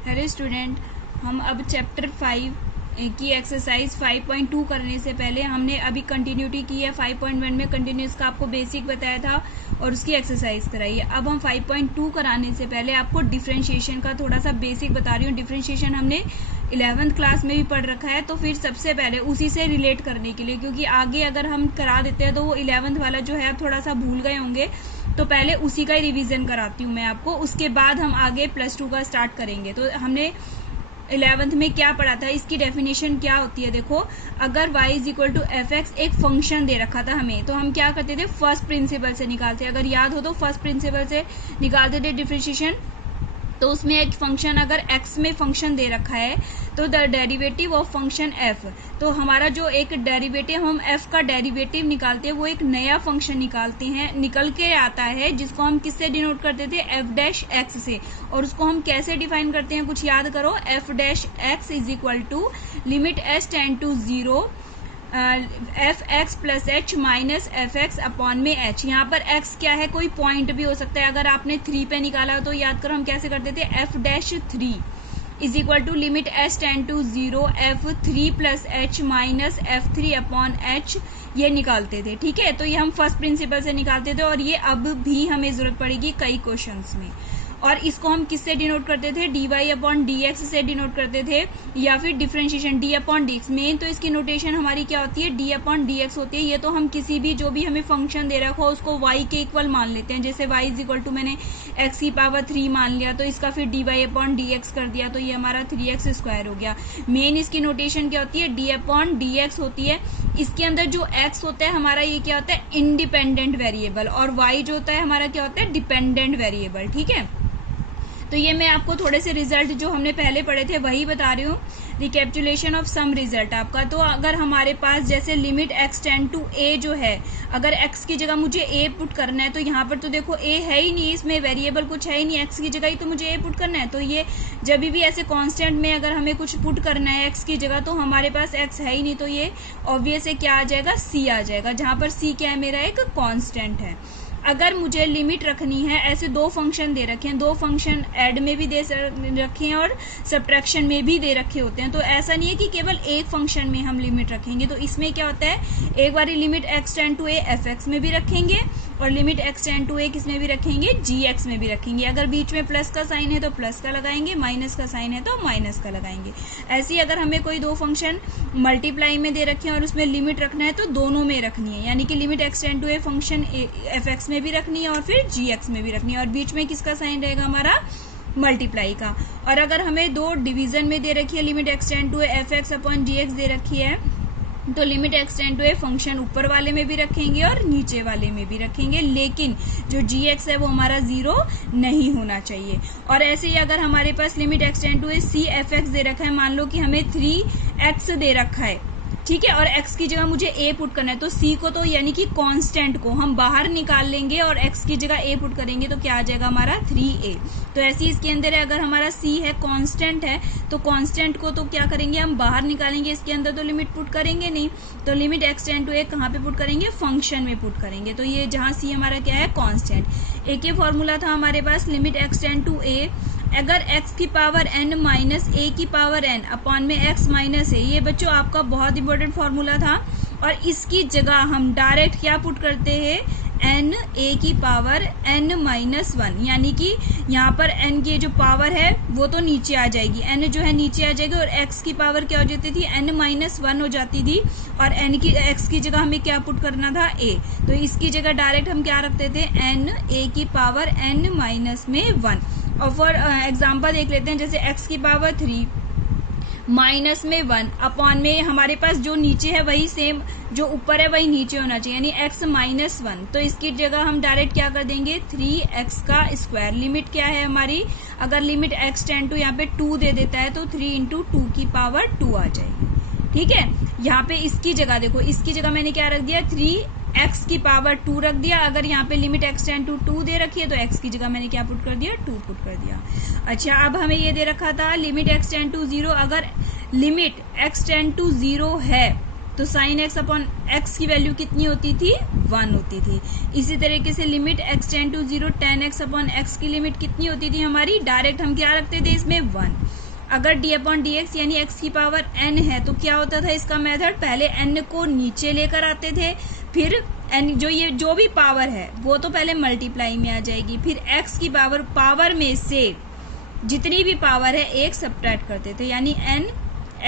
Hello student, हम अब chapter 5 की एक्सरसाइज 5.2 करने से पहले हमने अभी कंटिन्यूटी की है। 5.1 में कंटिन्यूस का आपको बेसिक बताया था और उसकी एक्सरसाइज कराई है। अब हम 5.2 कराने से पहले आपको डिफरेंशिएशन का थोड़ा सा बेसिक बता रही हूँ। डिफरेंशिएशन हमने 11th क्लास में भी पढ़ रखा है, तो फिर सबसे पहले उसी से रिलेट करने के लिए, क्योंकि आगे अगर हम करा देते हैं तो वो 11th वाला जो है आप थोड़ा सा भूल गए होंगे, तो पहले उसी का ही रिवीजन कराती हूँ मैं आपको। उसके बाद हम आगे +2 का स्टार्ट करेंगे। तो हमने 11th में क्या पढ़ा था, इसकी डेफिनेशन क्या होती है। देखो, अगर y is equal to F X एक फंक्शन दे रखा था हमें, तो हम क्या करते थे, फर्स्ट प्रिंसिपल से निकालते। अगर याद हो तो फर्स्ट प्रिंसिपल से निकालते थे डिफरेंशिएशन। तो उसमें एक फंक्शन अगर x में फंक्शन दे रखा है तो the derivative of function f, तो हमारा जो एक डेरिवेटिव, हम f का डेरिवेटिव निकालते हैं, वो एक नया फंक्शन निकल के आता है, जिसको हम किससे डिनोट करते थे, f डैश x से। और उसको हम कैसे डिफाइन करते हैं, कुछ याद करो। f dash x is equal to limit s tend to 0 F X plus H minus F x upon में एच। यहाँ पर x क्या है, कोई पॉइंट भी हो सकता है। अगर आपने 3 पे निकाला तो याद करो हम कैसे करते थे, F dash 3 is equal to limit s tend to 0 F 3 plus H minus F 3 upon H, ये निकालते थे। ठीक है, तो ये हम फर्स्ट प्रिंसिपल से निकालते थे और ये अब भी हमें जरूरत पड़ेगी कई क्वेश्चंस में। और इसको हम किससे डिनोट करते थे, dy अपॉन डी एक्स से डिनोट करते थे, या फिर differentiation d upon D x. Main तो इसकी नोटेशन हमारी क्या होती है, d अपॉन डी एक्स होती है। ये तो हम किसी भी जो भी हमें फंक्शन दे रखा हो उसको y के इक्वल मान लेते हैं। जैसे y इज इक्वल टू मैंने x की पावर 3 मान लिया, तो इसका फिर dy अपॉन डी एक्स कर दिया, तो ये हमारा 3x स्क्वायर हो गया। मेन इसकी नोटेशन क्या होती है, d अपॉन डी एक्स होती है। इसके अंदर जो x होता है हमारा, ये क्या होता है, इंडिपेंडेंट वेरिएबल, और y जो होता है हमारा क्या होता है, डिपेंडेंट वेरिएबल। ठीक है, तो ये मैं आपको थोड़े से रिजल्ट जो हमने पहले पढ़े थे वही बता रही हूँ, रिकैप्चुलेशन ऑफ सम रिजल्ट आपका। तो अगर हमारे पास जैसे limit x tend to a जो है, अगर x की जगह मुझे a पुट करना है, तो यहाँ पर तो देखो a है ही नहीं, इसमें वेरिएबल कुछ है ही नहीं, x की जगह ही तो मुझे a पुट करना है। तो ये जब भी ऐसे कांस्टेंट में अगर हमें कुछ पुट करना है x की जगह, तो हमारे पास x है ही नहीं, तो ये ऑब्वियस है क्या आ जाएगा, c आ जाएगा, जहां पर c क्या है, मेरा एक कांस्टेंट है। अगर मुझे लिमिट रखनी है, ऐसे दो फंक्शन दे रखे हैं, दो फंक्शन ऐड में भी दे रखे हैं और सब्ट्रैक्शन में भी दे रखे होते हैं, तो ऐसा नहीं है कि केवल एक फंक्शन में हम लिमिट रखेंगे। तो इसमें क्या होता है, एक बार limit x tend to a f x में भी रखेंगे और limit x tend to a किस में भी रखेंगे, जी एक्स में भी रखेंगे। अगर बीच में प्लस का साइन है तो प्लस का लगाएंगे, माइनस का साइन है तो माइनस का लगाएंगे। ऐसे ही अगर हमें कोई दो फंक्शन मल्टीप्लाई में दे रखे हैं और उसमें लिमिट रखना है, तो दोनों में रखनी है, यानी कि limit x tend to a function F x में भी रखनी है और फिर जी एक्स में भी रखनी है, और बीच में किसका साइन रहेगा, हमारा मल्टीप्लाई का। और अगर हमें दो डिवीजन में दे रखी है, limit x tend to a f x upon g x दे रखी है, तो limit x tend to a function ऊपर वाले में भी रखेंगे और नीचे वाले में भी रखेंगे, लेकिन जो gx है वो हमारा 0 नहीं होना चाहिए। और ऐसे ही अगर हमारे पास limit x tend to a c f x दे रखा है, मान लो कि हमें 3x दे रखा है, ठीक है, और x की जगह मुझे a पुट करना है, तो c को तो यानी कि कांस्टेंट को हम बाहर निकाल लेंगे और x की जगह a पुट करेंगे, तो क्या आ जाएगा हमारा 3a। तो ऐसे ही इसके अंदर है, अगर हमारा c है, कांस्टेंट है, तो कांस्टेंट को तो क्या करेंगे, हम बाहर निकालेंगे, इसके अंदर तो लिमिट पुट करेंगे नहीं। तो limit x tend to a कहाँ पे पुट करेंगे, फंक्शन में पुट करेंगे। तो ये जहाँ c हमारा क्या है, कांस्टेंट। एक ये फॉर्मूला था हमारे पास, limit x tend to a अगर x की पावर n माइनस a की पावर n अपॉन में x माइनस a, ये बच्चों आपका बहुत इंपॉर्टेंट फॉर्मूला था। और इसकी जगह हम डायरेक्ट क्या पुट करते हैं, n a की पावर n माइनस 1, यानी कि यहाँ पर n की जो पावर है वो तो नीचे आ जाएगी, n जो है नीचे आ जाएगी, और x की पावर क्या हो जाती थी, n माइनस 1 हो जाती थी, और x की जगह हमें क्या पुट करना था, a। तो इसकी जगह डायरेक्ट हम क्या रखते थे, n a की पावर n माइनस में 1। और फॉर एग्जाम्पल देख लेते हैं, जैसे x की पावर 3 माइनस में 1 अपॉन में हमारे पास जो नीचे है वही सेम, जो ऊपर है वही नीचे होना चाहिए, यानी x माइनस 1। तो इसकी जगह हम डायरेक्ट क्या कर देंगे, 3x का स्क्वायर। लिमिट क्या है हमारी, अगर लिमिट x टेंड टू यहाँ पे 2 दे देता है, तो 3 इंटू 2 की पावर 2 आ जाएगी। ठीक है, यहाँ पे इसकी जगह देखो, इसकी जगह मैंने क्या रख दिया, 3x की पावर 2 रख दिया। अगर यहाँ पे लिमिट x टेंड टू 2 दे रखी है, तो x की जगह मैंने क्या पुट कर दिया, 2 पुट कर दिया। अच्छा, अब हमें ये दे रखा था लिमिट x टेंड टू 0, अगर लिमिट x टेंड टू 0 है तो साइन x अपॉन x की वैल्यू कितनी होती थी, 1 होती थी। इसी तरीके से limit x tend to 0 tan x upon x की लिमिट कितनी होती थी हमारी, डायरेक्ट हम क्या रखते थे इसमें, 1। अगर डी अपॉन डी एक्स यानी एक्स की पावर n है तो क्या होता था इसका मेथड, पहले n को नीचे लेकर आते थे, फिर n जो भी पावर है वो तो पहले मल्टीप्लाई में आ जाएगी, फिर x की पावर में से जितनी भी पावर है एक सब्ट्रैक्ट करते थे, यानी n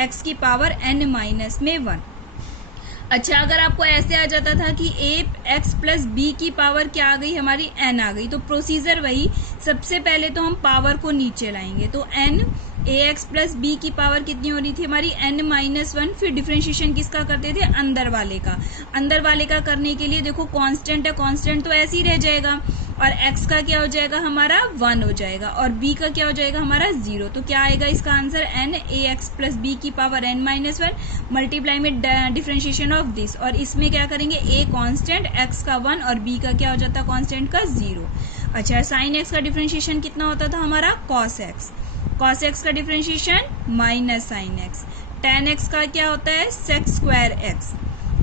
x की पावर n माइनस में 1। अच्छा, अगर आपको ऐसे आ जाता था कि a x प्लस b की पावर क्या आ गई, हमारी n आ गई, तो प्रोसीजर वही, सबसे पहले तो हम पावर को नीचे लाएंगे, तो n a x plus b की पावर कितनी हो रही थी हमारी n माइनस 1। फिर डिफरेंशिएशन किसका करते थे, अंदर वाले का करने के लिए देखो कांस्टेंट है, कांस्टेंट तो ऐसे ही रह जाएगा, और x का क्या हो जाएगा हमारा 1 हो जाएगा, और b का क्या हो जाएगा हमारा 0। तो क्या आएगा इसका answer, n a x plus b की पावर n माइनस 1 मल्टीप्लाई में डिफरेंशिएशन ऑफ दिस, और इसमें क्या करेंगे, a कांस्टेंट, x का 1 और b का क्या हो जाता है कांस्टेंट का 0। अच्छा, साइन x का डिफरेंशिएशन कितना होता था हमारा, cos x का differentiation minus sine x, tan x का क्या होता है sec स्क्वायर x।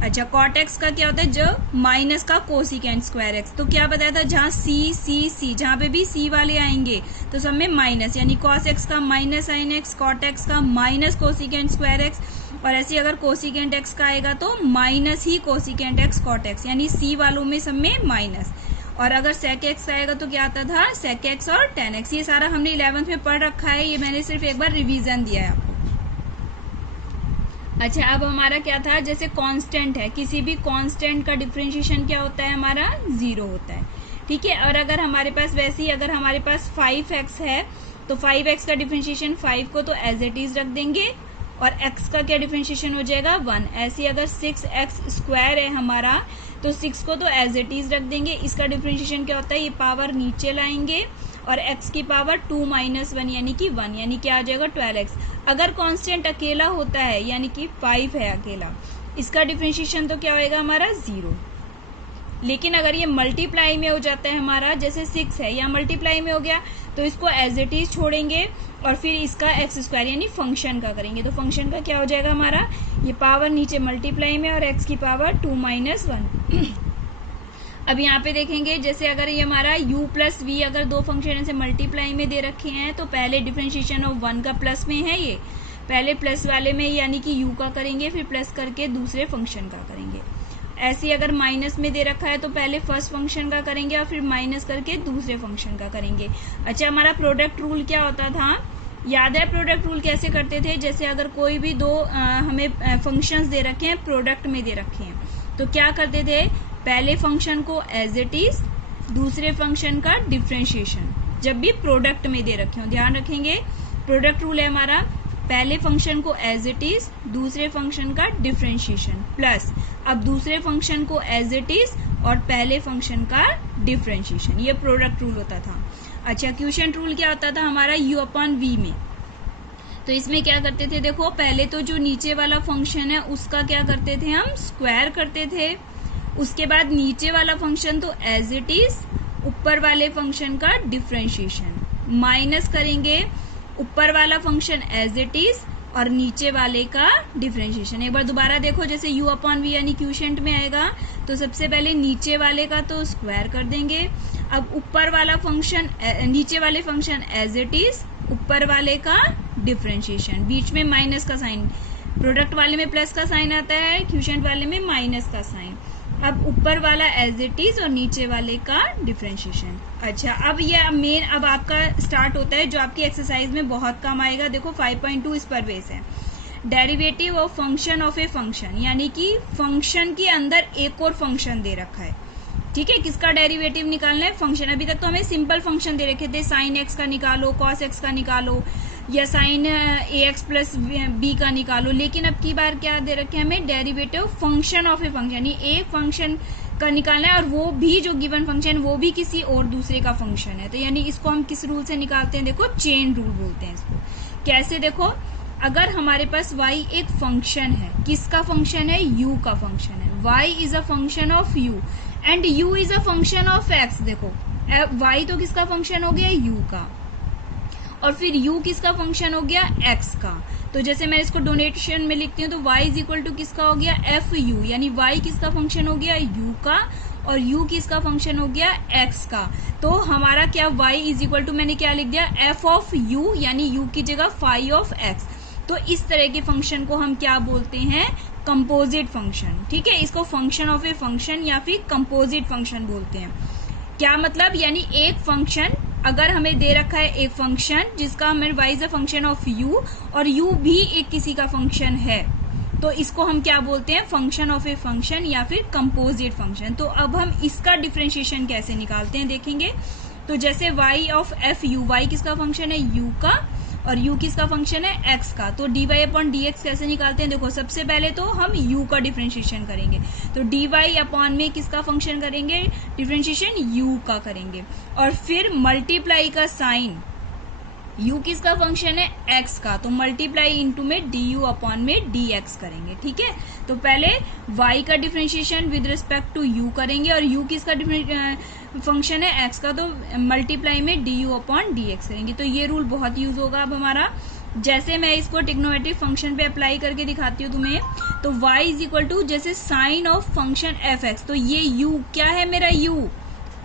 अच्छा, cot x का क्या होता है, जो माइनस का कोसिकेंट स्क्वायर x। तो क्या बताया था, जहां c जहां पे भी c वाले आएंगे तो सब में माइनस, यानी cos x का minus sine x, cot x का माइनस कोसिकेंट स्क्वायर x, और ऐसे अगर कोसिकेंट x का आएगा तो माइनस ही कोसिकेंट x cot x, यानी c वालों में सब में माइनस। और अगर sec x आएगा तो क्या आता था, sec x और tan x। ये सारा हमने 11th में पढ़ रखा है, ये मैंने सिर्फ एक बार रिवीजन दिया है आपको। अच्छा, अब हमारा क्या था, जैसे कांस्टेंट है, किसी भी कांस्टेंट का डिफरेंशिएशन क्या होता है हमारा 0 होता है, ठीक है। और अगर हमारे पास वैसे ही अगर हमारे पास 5x है तो 5x का डिफरेंशिएशन 5 को तो एज इट इज रख देंगे, और x का क्या डिफरेंशिएशन हो जाएगा 1। ऐसे अगर 6x स्क्वायर है हमारा तो 6 को तो एज इट इज रख देंगे, इसका डिफरेंशिएशन क्या होता है, ये पावर नीचे लाएंगे, और x की पावर 2 माइनस 1 यानी कि 1, यानी क्या आ जाएगा 12x। अगर कांस्टेंट अकेला होता है यानी कि 5 है अकेला, इसका डिफरेंशिएशन तो क्या होएगा हमारा 0। लेकिन अगर ये मल्टीप्लाई में हो जाता है हमारा, जैसे 6 है या मल्टीप्लाई में हो गया, तो इसको एज इट इज छोड़ेंगे और फिर इसका एक्स स्क्वायर यानी फंक्शन का करेंगे, तो फंक्शन का क्या हो जाएगा हमारा, ये पावर नीचे मल्टीप्लाई में और x की पावर 2 माइनस 1। अब यहाँ पे देखेंगे, जैसे अगर ये हमारा u प्लस वी अगर दो फंक्शन से मल्टीप्लाई में दे रखे हैं, तो पहले डिफरेंशिएशन ऑफ 1 का प्लस में है, ये पहले प्लस वाले में यानी कि u का करेंगे, फिर प्लस करके दूसरे फंक्शन का करेंगे। ऐसे अगर माइनस में दे रखा है तो पहले फर्स्ट फंक्शन का करेंगे और फिर माइनस करके दूसरे फंक्शन का करेंगे। अच्छा, हमारा प्रोडक्ट रूल क्या होता था, याद है प्रोडक्ट रूल कैसे करते थे, जैसे अगर कोई भी दो हमें फंक्शंस दे रखे हैं, प्रोडक्ट में दे रखे हैं, तो क्या करते थे, पहले फंक्शन को एज इट इज, दूसरे फंक्शन का डिफरेंशिएशन, जब भी प्रोडक्ट में दे रखे हो। ध्यान रखेंगे, प्रोडक्ट रूल है हमारा, पहले फंक्शन को एज इट इज, दूसरे फंक्शन का डिफरेंशिएशन, प्लस अब दूसरे फंक्शन को एज इट इज और पहले फंक्शन का डिफरेंशिएशन, ये प्रोडक्ट रूल होता था। अच्छा, क्वोशिएंट रूल क्या होता था हमारा, u अपॉन v में, तो इसमें क्या करते थे, देखो पहले तो जो नीचे वाला फंक्शन है उसका क्या करते थे हम, स्क्वायर करते थे, उसके बाद नीचे वाला फंक्शन तो एज इट इज, ऊपर वाले फंक्शन का डिफरेंशिएशन, माइनस करेंगे ऊपर वाला फंक्शन एज इट इज और नीचे वाले का डिफरेंशिएशन। एक बार दोबारा देखो, जैसे u अपॉन v यानी क्वोशिएंट में आएगा तो सबसे पहले नीचे वाले का तो स्क्वायर कर देंगे, अब ऊपर वाला फंक्शन, नीचे वाले फंक्शन एज इट इज, ऊपर वाले का डिफरेंशिएशन, बीच में माइनस का साइन, प्रोडक्ट वाले में प्लस का साइन आता है, क्वोशिएंट वाले में माइनस का साइन। अब ऊपर वाला एज इट इज और नीचे वाले का डिफरेंशिएशन। अच्छा, अब ये मेन अब आपका स्टार्ट होता है जो आपकी एक्सरसाइज में बहुत काम आएगा। देखो 5.2 इस पर बेस है, derivative of function of a function, यानी कि फंक्शन के अंदर एक और फंक्शन दे रखा है, ठीक है, किसका डेरिवेटिव निकालना है, फंक्शन। अभी तक तो हमें सिंपल फंक्शन दे रखे थे, साइन एक्स का निकालो, कॉस एक्स का निकालो, या साइन ए एक्स प्लस बी का निकालो, लेकिन अब की बार क्या दे रखे हैं हमें, derivative function of a function, यानी एक फंक्शन का निकालना है, और वो भी जो गिवन फंक्शन वो भी किसी और दूसरे का फंक्शन है। तो यानी इसको हम किस रूल से निकालते हैं, देखो चेन रूल बोलते हैं इसको। कैसे, देखो अगर हमारे पास y एक फंक्शन है, किसका फंक्शन है, u का फंक्शन है, y is a function of u and u is a function of x। देखो y तो किसका फंक्शन हो गया, u का, और फिर u किसका फंक्शन हो गया, x का। तो जैसे मैं इसको डोनेशन में लिखती हूँ तो y इज इक्वल टू किसका हो गया, f u, यानी y किसका फंक्शन हो गया, u का, और u किसका फंक्शन हो गया, x का। तो हमारा क्या y इज इक्वल टू, मैंने क्या लिख दिया, f ऑफ u, यानी u की जगह फाई ऑफ x। तो इस तरह के फंक्शन को हम क्या बोलते हैं, कंपोजिट फंक्शन। ठीक है, इसको फंक्शन ऑफ ए फंक्शन या फिर कंपोजिट फंक्शन बोलते हैं। क्या मतलब, यानी एक फंक्शन, अगर हमें दे रखा है एक फंक्शन जिसका हमें y is a function of u और u भी एक किसी का फंक्शन है, तो इसको हम क्या बोलते हैं, फंक्शन ऑफ ए फंक्शन या फिर कंपोजिट फंक्शन। तो अब हम इसका डिफरेंशिएशन कैसे निकालते हैं देखेंगे। तो जैसे y of F you, y किसका फंक्शन है, u का, और u किसका फंक्शन है, x का। तो dy अपॉन dx कैसे निकालते हैं, देखो सबसे पहले तो हम u का डिफरेंशिएशन करेंगे। तो dy अपॉन में किसका फंक्शन करेंगे, डिफरेंशिएशन u का करेंगे, और फिर मल्टीप्लाई का साइन, u किसका फंक्शन है, x का, तो मल्टीप्लाई इनटू में du अपॉन में dx करेंगे। ठीक है, तो पहले y का differentiation with respect to u करेंगे, और u किसका फंक्शन है, x का, तो मल्टीप्लाई में du अपॉन dx करेंगे। तो ये रूल बहुत यूज होगा अब हमारा। जैसे मैं इसको ट्रिग्नोमेट्रिक फंक्शन पे अप्लाई करके दिखाती हूँ तुम्हें। तो y इज इक्वल टू, जैसे साइन ऑफ फंक्शन f(x), तो ये u क्या है मेरा, u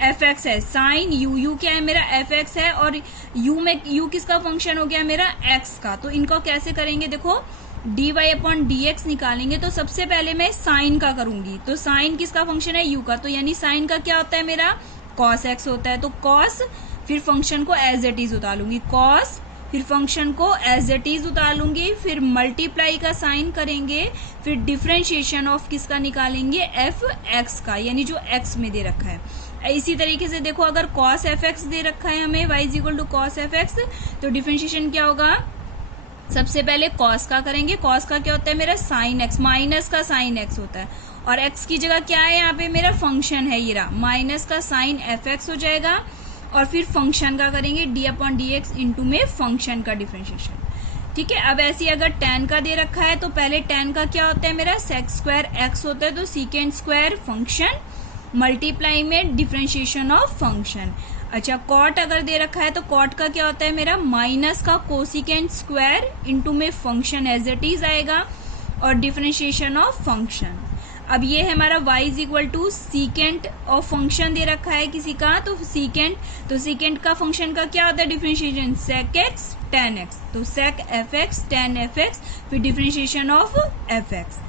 f(x) है, साइन u क्या है मेरा, f(x) है, और u किसका फंक्शन हो गया मेरा, x का। तो इनको कैसे करेंगे, देखो dy अपॉन dx निकालेंगे। तो सबसे पहले मैं साइन का करूंगी, तो साइन किसका फंक्शन है, u का, तो यानी साइन का क्या होता है मेरा, cos x होता है। तो cos, फिर फंक्शन को एज इट इज उतार लूंगी, cos, फिर फंक्शन को एज इट इज उतार लूंगी, फिर मल्टीप्लाई का साइन करेंगे, फिर डिफरेंशिएशन ऑफ किसका निकालेंगे, f(x) का, यानी जो x में दे रखा है। इसी तरीके से देखो, अगर cos f(x) दे रखा है हमें, y is equal to cos f(x), तो डिफरेंशिएशन क्या होगा, सबसे पहले cos का करेंगे। cos का क्या होता है मेरा, sin x, माइनस का sin x होता है, और x की जगह क्या है यहाँ पे मेरा फंक्शन है, ये रहा, माइनस का sin f(x) हो जाएगा, और फिर फंक्शन का करेंगे d अपॉन dx इंटू में फंक्शन का डिफरेंशिएशन। ठीक है, अब ऐसे अगर tan का दे रखा है, तो पहले tan का क्या होता है मेरा, sec स्क्वायर x होता है, तो सीकेंड स्क्वायर फंक्शन मल्टीप्लाई में डिफरेंशिएशन ऑफ फंक्शन। अच्छा, कॉट अगर दे रखा है, तो कॉट का क्या होता है मेरा, माइनस का कोसिकेंड स्क्वायर इंटू में फंक्शन एज इट इज आएगा, और डिफरेंशिएशन ऑफ फंक्शन। अब ये है हमारा y is equal to secant of function दे रखा है किसी का, तो सीकेंट का फंक्शन का क्या होता है differentiation, sec x tan x, तो sec f(x) tan f(x), फिर डिफरेंशिएशन ऑफ f(x).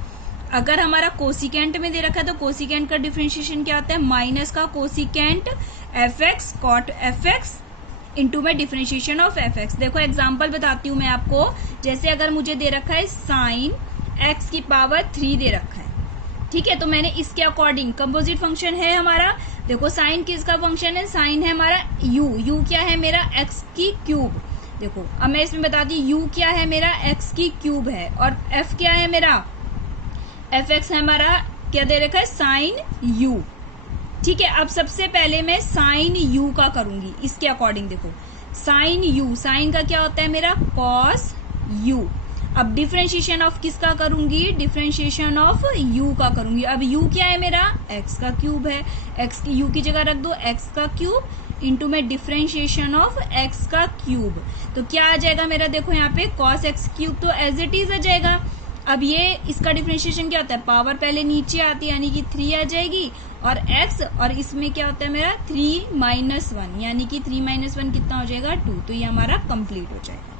अगर हमारा कोसिकेंट में दे रखा है, तो कोसिकेंट का डिफरेंशिएशन क्या होता है, माइनस का cosecant f(x) cot f(x) into में डिफरेंशिएशन ऑफ f(x). देखो एग्जांपल बताती हूँ मैं आपको। जैसे अगर मुझे दे रखा है साइन x की पावर 3 दे रखा है, ठीक है, तो मैंने इसके अकॉर्डिंग, कंपोजिट फंक्शन है हमारा, देखो साइन किसका फंक्शन है, साइन है हमारा u क्या है मेरा, x की क्यूब। देखो अब मैं इसमें बताती हूँ, u क्या है मेरा, x की क्यूब है, और f क्या है मेरा, f(x) है हमारा, क्या दे रखा है, साइन u। ठीक है, अब सबसे पहले मैं साइन u का करूंगी इसके अकॉर्डिंग। देखो साइन u, साइन का क्या होता है मेरा, cos u। अब डिफरेंशिएशन ऑफ किसका करूंगी, डिफरेंशिएशन ऑफ u का करूंगी। अब u क्या है मेरा, x का क्यूब है, x की u की जगह रख दो x का क्यूब इंटू में डिफरेंशिएशन ऑफ x का क्यूब। तो क्या आ जाएगा मेरा, देखो यहाँ पे cos x क्यूब तो एज इट इज आ जाएगा। अब ये इसका डिफरेंशिएशन क्या होता है, पावर पहले नीचे आती है, यानी कि 3 आ जाएगी, और x, और इसमें क्या होता है मेरा 3 - 1, यानी कि 3 - 1 कितना हो जाएगा, 2। तो ये हमारा कंप्लीट हो जाएगा।